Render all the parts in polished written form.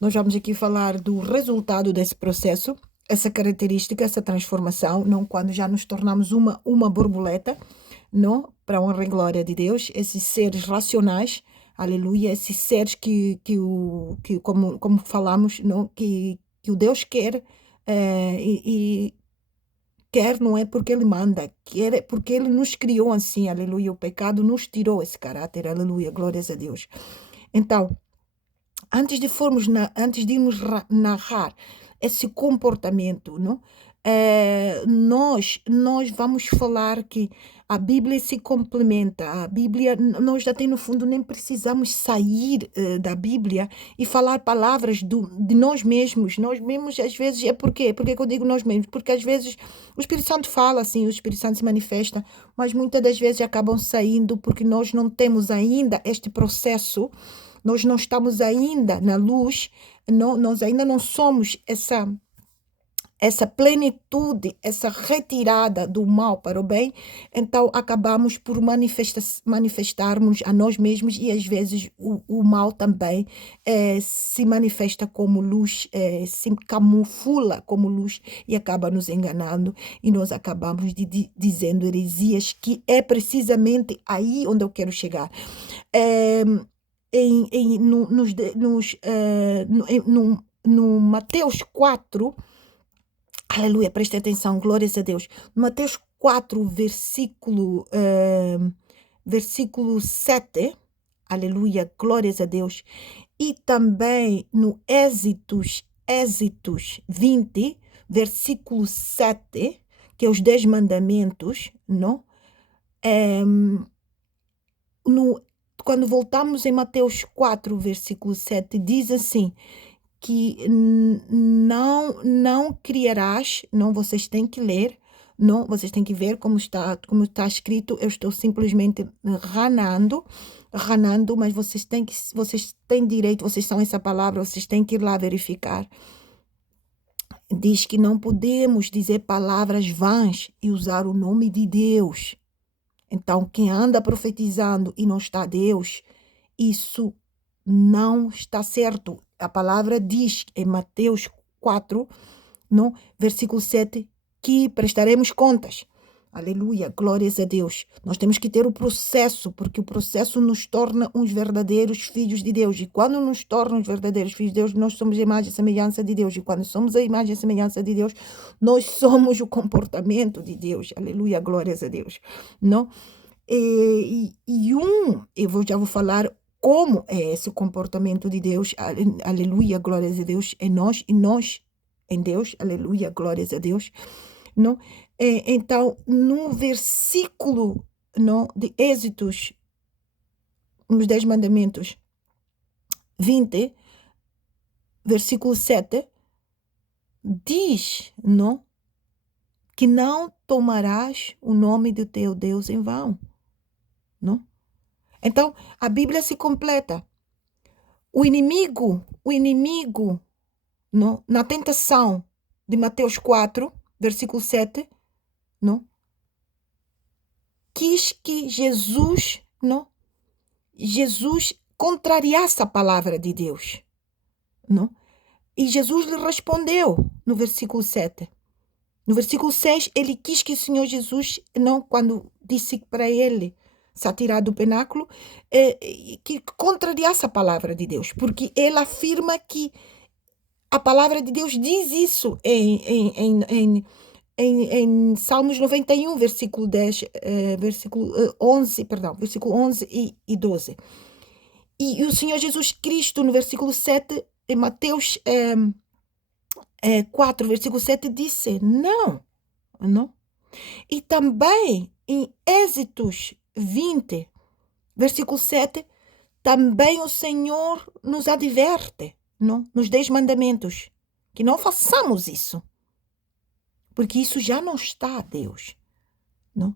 Nós vamos aqui falar do resultado desse processo, essa característica, essa transformação, não? Quando já nos tornamos uma borboleta, não? Para a honra e glória de Deus, esses seres racionais, aleluia, esses seres que como falamos, não? Que o Deus quer, e quer não é porque Ele manda, quer é porque Ele nos criou assim, aleluia, o pecado nos tirou esse caráter, aleluia, glórias a Deus. Então, antes de irmos narrar esse comportamento, não? Nós vamos falar que a Bíblia se complementa. A Bíblia, nós até no fundo nem precisamos sair da Bíblia e falar palavras de nós mesmos. Nós mesmos, às vezes, é porque, porque que eu digo nós mesmos? Porque às vezes o Espírito Santo fala assim, o Espírito Santo se manifesta, mas muitas das vezes acabam saindo porque nós não temos ainda este processo, nós não estamos ainda na luz, não, nós ainda não somos essa plenitude, essa retirada do mal para o bem, então acabamos por manifestarmos a nós mesmos e às vezes o mal também se manifesta como luz, se camufla como luz e acaba nos enganando e nós acabamos dizendo heresias, que é precisamente aí onde eu quero chegar. É, no Mateus 4, aleluia, preste atenção, glórias a Deus. Mateus 4, versículo 7, aleluia, glórias a Deus. E também no Êxitos 20, versículo 7, que é os 10 mandamentos, não? É, no, quando voltamos em Mateus 4, versículo 7, diz assim, que não criarás, não, vocês têm que ler, não, vocês têm que ver como está escrito, eu estou simplesmente ranando, mas vocês têm direito, vocês são essa palavra, vocês têm que ir lá verificar. Diz que não podemos dizer palavras vãs e usar o nome de Deus. Então, quem anda profetizando e não está Deus, isso não está certo. A palavra diz em Mateus 4, no versículo 7, que prestaremos contas. Aleluia, glórias a Deus. Nós temos que ter o processo, porque o processo nos torna uns verdadeiros filhos de Deus. E quando nos torna uns verdadeiros filhos de Deus, nós somos a imagem e semelhança de Deus. E quando somos a imagem e semelhança de Deus, nós somos o comportamento de Deus. Aleluia, glórias a Deus. Não? Já vou falar como é esse comportamento de Deus, aleluia, glórias a Deus, em nós e nós em Deus, aleluia, glórias a Deus, não? Então, no versículo, não, de Êxitos, nos 10 mandamentos, 20, versículo 7, diz, não, que não tomarás o nome do teu Deus em vão, não? Então, a Bíblia se completa. O inimigo, não, na tentação de Mateus 4, versículo 7, não, quis que Jesus contrariasse a palavra de Deus, não? E Jesus lhe respondeu no versículo 7. No versículo 6, ele quis que o Senhor Jesus, não, quando disse para ele se atirar do penáculo, que contrariasse a palavra de Deus, porque ele afirma que a palavra de Deus diz isso em Salmos 91, versículo 10, versículo 11, perdão, versículo 11 e 12. E o Senhor Jesus Cristo, no versículo 7, em Mateus 4, versículo 7, disse não, não. E também em Êxitos 20, versículo 7, também o Senhor nos adverte, não? Nos 10 mandamentos, que não façamos isso, porque isso já não está a Deus, não?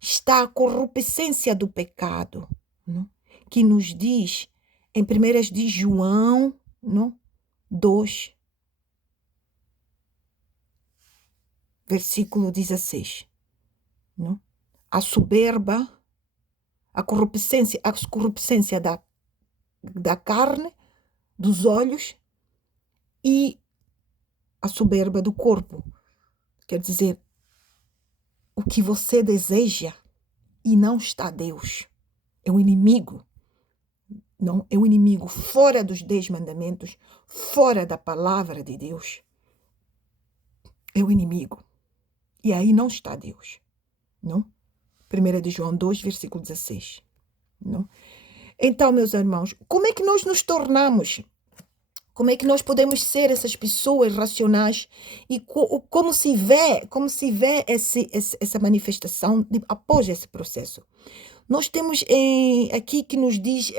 Está a corruptência do pecado, não? Que nos diz em 1 de João, não? 2, versículo 16, não? A soberba, a corruptência da carne, dos olhos e a soberba do corpo. Quer dizer, o que você deseja e não está Deus. É o inimigo. Não, é o inimigo fora dos 10 mandamentos, fora da palavra de Deus. É o inimigo. E aí não está Deus. Não? 1 de João 2, versículo 16. Não? Então, meus irmãos, como é que nós nos tornamos? Como é que nós podemos ser essas pessoas racionais e como se vê essa manifestação após esse processo? Nós temos aqui que nos diz